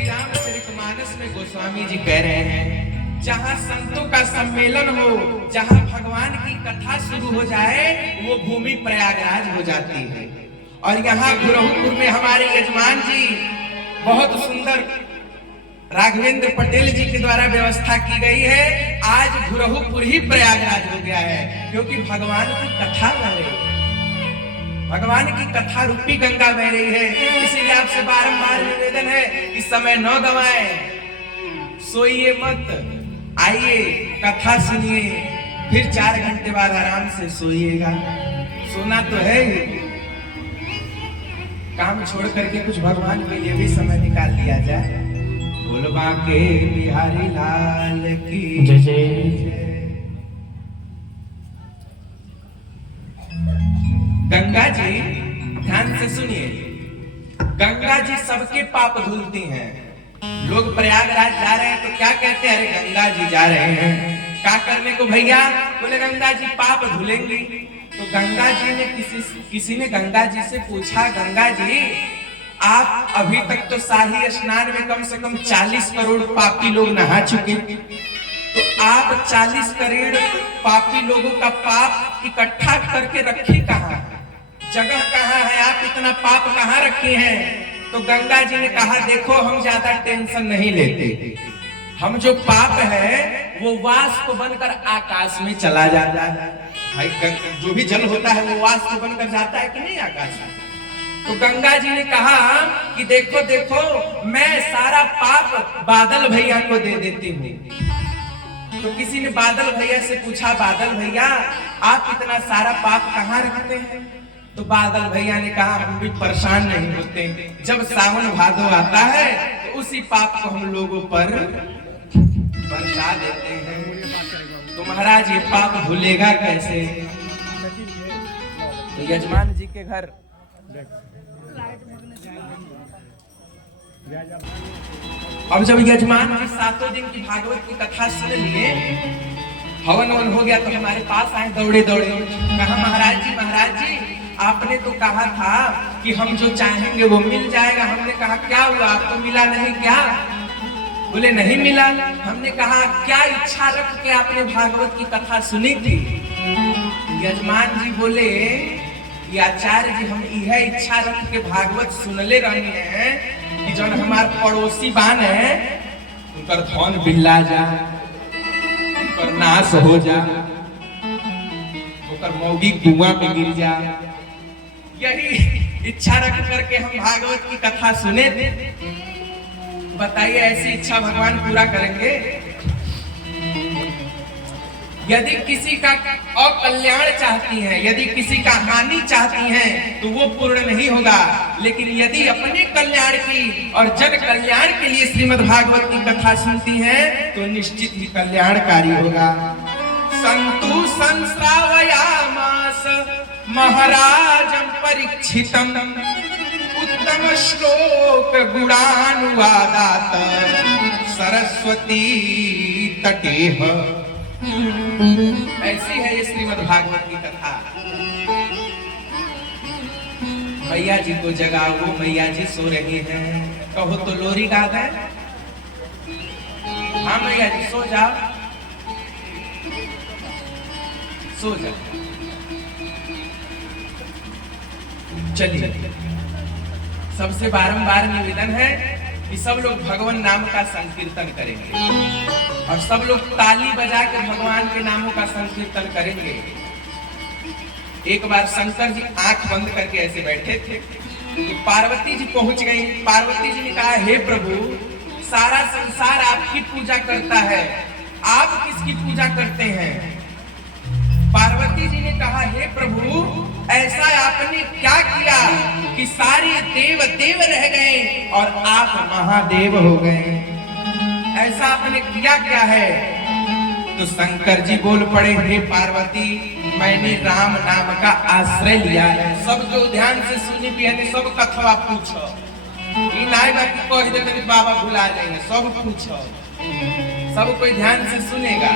रामचरितमानस में गोस्वामी जी कह रहे हैं, जहाँ संतों का सम्मेलन हो, जहाँ भगवान की कथा शुरू हो जाए, वो भूमि प्रयागराज हो जाती है। और यहाँ गुरहुपुर में हमारे यजमान जी बहुत सुंदर राघवेंद्र पटेल जी के द्वारा व्यवस्था की गई है। आज गुरहुपुर ही प्रयागराज हो गया है, क्योंकि भगवान की कथा बह रही है, भगवान की कथा रूपी गंगा बह रही है। इसीलिए आपसे बारंबार निवेदन है कि समय न गवाएं, सोइए मत, आइए कथा सुनिए, फिर 4 घंटे बाद आराम से सोइएगा। सोना तो है ही, काम छोड़ करके कुछ भगवान के लिए भी समय निकाल लिया जाए। बोलबा के बिहारी लाल की जय जय। गंगा जी ध्यान से सुनिए, गंगा जी सबके पाप धुलती हैं। लोग प्रयागराज जा रहे हैं तो क्या कहते हैं, अरे गंगा जी जा रहे हैं क्या करने को भैया? बोले गंगा जी पाप धुलेंगी। तो गंगा जी ने किसी ने गंगा जी से पूछा, गंगा जी आप अभी तक तो शाही स्नान में कम से कम 40 करोड़ पापी लोग नहा चुके, तो आप 40 करोड़ पापी लोगों का पाप इकट्ठा करके रखी कहाँ, जगह कहाँ है, आप इतना पाप कहाँ रखे हैं? तो गंगा जी ने कहा, देखो हम ज्यादा टेंशन नहीं लेते, हम जो पाप है वो वाष्प बनकर आकाश में चला जाता है। भाई जो भी जल होता है वो वाष्प बनकर जाता है कि नहीं आकाश में? तो गंगा जी ने कहा कि देखो देखो, मैं सारा पाप बादल भैया को दे देती हूँ। तो किसी ने बादल भैया से पूछा, बादल भैया आप इतना सारा पाप कहाँ रखते हैं? तो बादल भैया ने कहा, हम भी परेशान नहीं होते, जब सावन भादो आता है तो उसी पाप को हम लोगों पर बरसा देते हैं। तो महाराज ये पाप भूलेगा कैसे? तो यजमान जी के घर अब जब यजमान जी 7 दिन की भागवत की कथा सुन लिए, हवन वन हो गया, तो हमारे पास आए दौड़े दौड़े, कहा महाराज जी आपने तो कहा था कि हम जो चाहेंगे वो मिल जाएगा। हमने कहा क्या हुआ, आपको मिला नहीं क्या? बोले नहीं मिला। हमने कहा क्या इच्छा रख के आपने भागवत की कथा सुनी थी? यजमान जी बोले कि आचार्य जी हम यह इच्छा रख के भागवत सुनले रहे हैं कि जब हमारे पड़ोसी बान है उनकर धन बिल्ला जा, उनकर नाश हो जा, उनकर मौगी कुआं में गिर जा। यही इच्छा रख करके हम भागवत की कथा सुने थे। बताइए ऐसी इच्छा भगवान पूरा करेंगे? यदि किसी का अकल्याण चाहती हैं, यदि किसी का हानि चाहती हैं तो वो पूर्ण नहीं होगा, लेकिन यदि अपने कल्याण की और जन कल्याण के लिए श्रीमद् भागवत की कथा सुनती हैं तो निश्चित ही कल्याणकारी होगा। संतु संश्रावयामास महाराजं परीक्षितं उत्तम श्लोक गुणानुवादात सरस्वती तटेह। ऐसी है ये श्रीमद् भागवत की कथा। मैया जी को जगाओ, मैया जी सो रही हैं, कहो तो लोरी गा दें। हाँ मैया जी सो जाओ, सो जाओ। चलिए, सबसे बारंबार निवेदन है कि सब लोग भगवान नाम का संकीर्तन करेंगे और सब लोग ताली बजा के भगवान के नामों का संकीर्तन करेंगे। एक बार शंकर जी आंख बंद करके ऐसे बैठे थे तो पार्वती जी पहुंच गई। पार्वती जी ने कहा, हे प्रभु सारा संसार आपकी पूजा करता है, आप किसकी पूजा करते हैं? पार्वती जी ने कहा, हे प्रभु ऐसा आपने क्या किया कि सारे देव देव रह गए और आप महादेव हो गए? ऐसा आपने किया क्या है? तो शंकर जी बोल पड़े, हे पार्वती मैंने राम नाम का आश्रय लिया है। सब जो ध्यान से सुनी भी है सब कथवा पूछो, कह देते बाबा भुला जाएंगे, सब पूछो, सब कोई ध्यान से सुनेगा।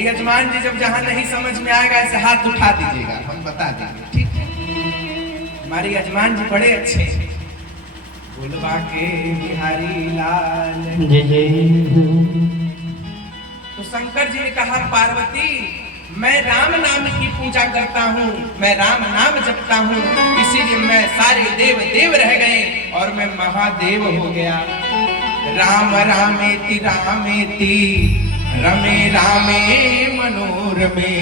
यजमान जी जब जहां नहीं समझ में आएगा ऐसे हाथ उठा दीजिएगा, हम बता देंगे, ठीक है? हमारे यजमान जी बड़े अच्छे हैं। बोलबा के बिहारी लाल जय जय। तो शंकर जी ने कहा पार्वती मैं राम नाम की पूजा करता हूँ, मैं राम नाम जपता हूँ, इसीलिए मैं सारे देव देव रह गए और मैं महादेव हो गया। राम रामेति रामेति रमे रामे मनोरमे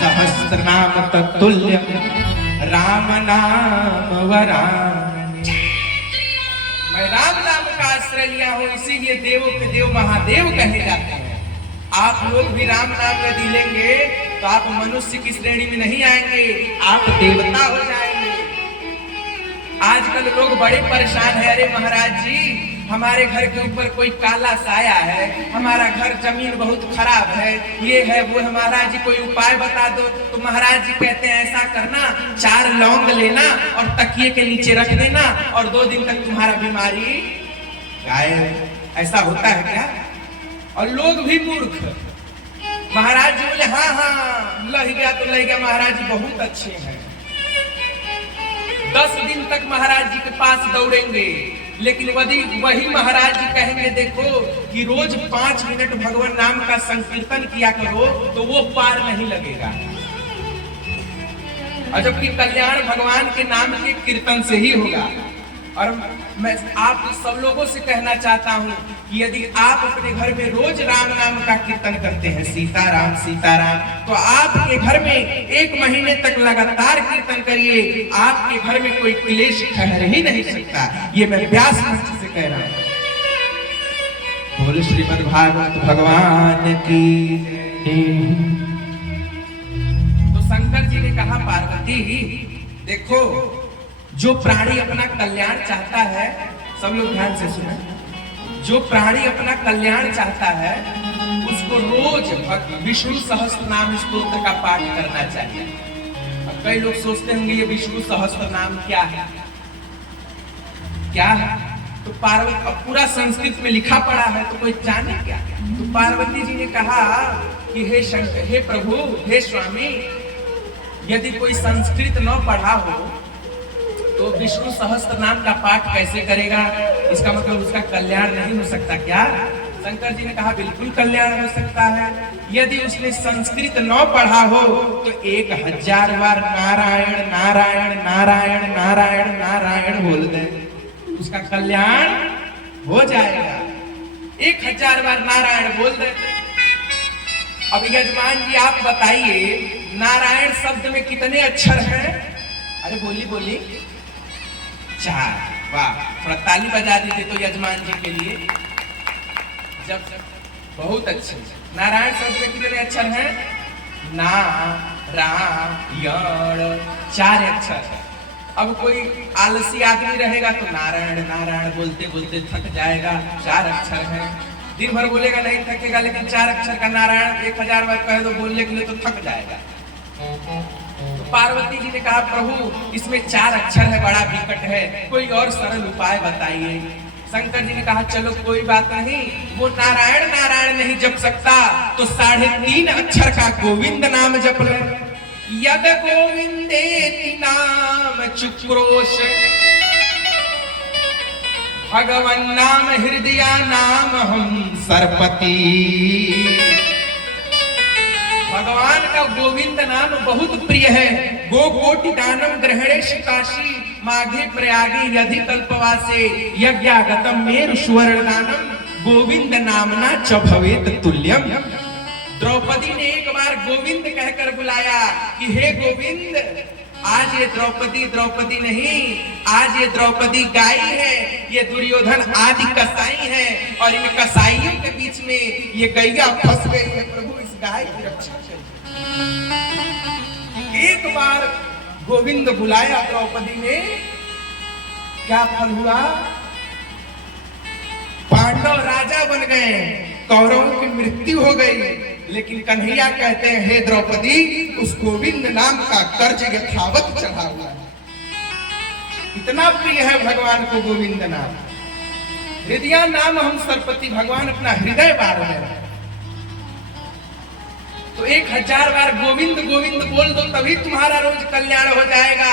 सहस्त्र नाम तत्तुल्य राम नाम वरानने। मैं राम नाम का आश्रय लिया हूँ, इसीलिए देवों के देव महादेव कहे जाते हैं। आप लोग भी राम नाम यदि लेंगे तो आप मनुष्य की श्रेणी में नहीं आएंगे, आप देवता हो जाएंगे। आजकल लोग बड़े परेशान है, अरे महाराज जी हमारे घर के ऊपर कोई काला साया है, हमारा घर जमीन बहुत खराब है, ये है वो है, महाराज जी कोई उपाय बता दो। तो महाराज जी कहते हैं ऐसा करना, 4 लौंग लेना और तकिए के नीचे रख देना और 2 दिन तक तुम्हारा बीमारी गायब। ऐसा होता है क्या? और लोग भी मूर्ख। महाराज जी बोले हाँ हाँ लह गया तो लह गया, महाराज जी बहुत अच्छे हैं। 10 दिन तक महाराज जी के पास दौड़ेंगे, लेकिन वही महाराज जी कहेंगे देखो कि रोज 5 मिनट भगवान नाम का संकीर्तन किया करो तो वो पार नहीं लगेगा। और जबकि कल्याण भगवान के नाम के कीर्तन से ही होगा। और मैं आप सब लोगों से कहना चाहता हूँ कि यदि आप अपने घर में रोज राम नाम का कीर्तन करते हैं, सीताराम सीताराम, तो आपके घर में 1 महीने तक लगातार कीर्तन करिए, आपके घर में कोई क्लेश ठहर ही नहीं सकता। ये मैं व्यास मंच से कह रहा हूँ। बोल श्रीमद् भागवत भगवान की। तो शंकर जी ने कहा पार्वती देखो जो प्राणी अपना कल्याण चाहता है, सब लोग ध्यान से सुने, जो प्राणी अपना कल्याण चाहता है उसको रोज विष्णु सहस्त्र नाम स्तोत्र का पाठ करना चाहिए। अब कई लोग सोचते होंगे ये विष्णु सहस्त्र नाम क्या है, क्या है? तो पार्वती अब पूरा संस्कृत में लिखा पड़ा है तो कोई जाने क्या? तो पार्वती जी ने कहा कि हे शंकर, हे प्रभु, हे स्वामी, यदि कोई संस्कृत न पढ़ा हो तो विष्णु सहस्त्र नाम का पाठ कैसे करेगा? इसका मतलब उसका कल्याण नहीं हो सकता क्या? शंकर जी ने कहा बिल्कुल कल्याण हो सकता है। यदि उसने संस्कृत न पढ़ा हो तो 1000 बार नारायण नारायण नारायण नारायण नारायण बोल दे, उसका कल्याण हो जाएगा। 1000 बार नारायण बोल दे। अब यजमान जी आप बताइए नारायण शब्द में कितने अक्षर हैं? अरे बोली बोली 4। वाह, थोड़ा ताली बजा दीजिए तो यजमान जी के लिए। जब बहुत अच्छे। नारायण शब्द में कितने अक्षर हैं? ना रा यण, 4 अक्षर। अब कोई आलसी आदमी रहेगा तो नारायण नारायण बोलते बोलते थक जाएगा। 4 अक्षर हैं। दिन भर बोलेगा नहीं थकेगा, लेकिन 4 अक्षर का नारायण 1000 बार कहे तो बोलने के लिए तो थक जाएगा। तो पार्वती जी ने कहा प्रभु इसमें 4 अक्षर है, बड़ा विकट है, कोई और सरल उपाय बताइए। शंकर जी ने कहा चलो कोई बात नहीं, वो नारायण नारायण नहीं जप सकता तो 3.5 अक्षर का गोविंद नाम जप ले। यद गोविंदेति नाम चुक्रोश भगवन नाम हृदय नाम हम सरपति। भगवान का गोविंद नाम बहुत प्रिय है। गो कोटि दानम ग्रहणेश काशी माघे प्रयागे यदि कल्पवासे यज्ञागतम मेरु सुवर्ण दानम गोविंद नामना च भवेत तुल्यम। द्रौपदी ने एक बार गोविंद कहकर बुलाया कि हे गोविंद, आज ये द्रौपदी द्रौपदी नहीं, आज ये द्रौपदी गाय है, ये दुर्योधन आदि कसाई है और इन कसाईयों के बीच में ये गैया फंस गई है। प्रभु इस गाय की रक्षा करिए। एक बार गोविंद बुलाया द्रौपदी ने, क्या फल हुआ? पांडव राजा बन गए, कौरवों की मृत्यु हो गई। लेकिन कन्हैया कहते हैं हे द्रौपदी उस गोविंद नाम का कर्ज यथावत चढ़ा हुआ है। इतना प्रिय है भगवान को गोविंद नाम। हृदय नाम हम सरपति, भगवान अपना हृदय बार है। तो 1000 बार गोविंद गोविंद बोल दो तभी तुम्हारा रोज कल्याण हो जाएगा।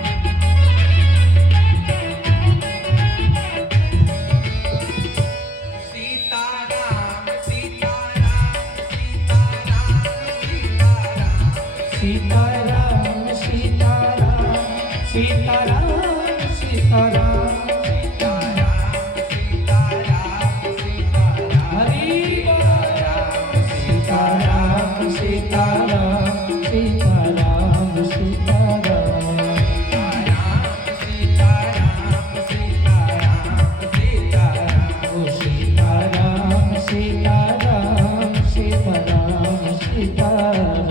सीताराम हरि बोल सीताराम सीताराम सीताराम सीताराम ओ सीताराम सीताराम सीताराम सीताराम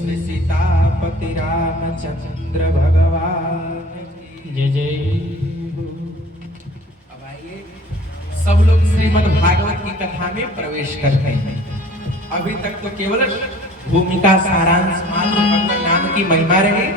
श्री सीतापति रामचंद्र भगवान जय जय अब आइए सब लोग श्रीमद् भागवत की कथा में प्रवेश करते हैं। अभी तक तो केवल भूमिका सारांश मात्र भगवान नाम की महिमा रही।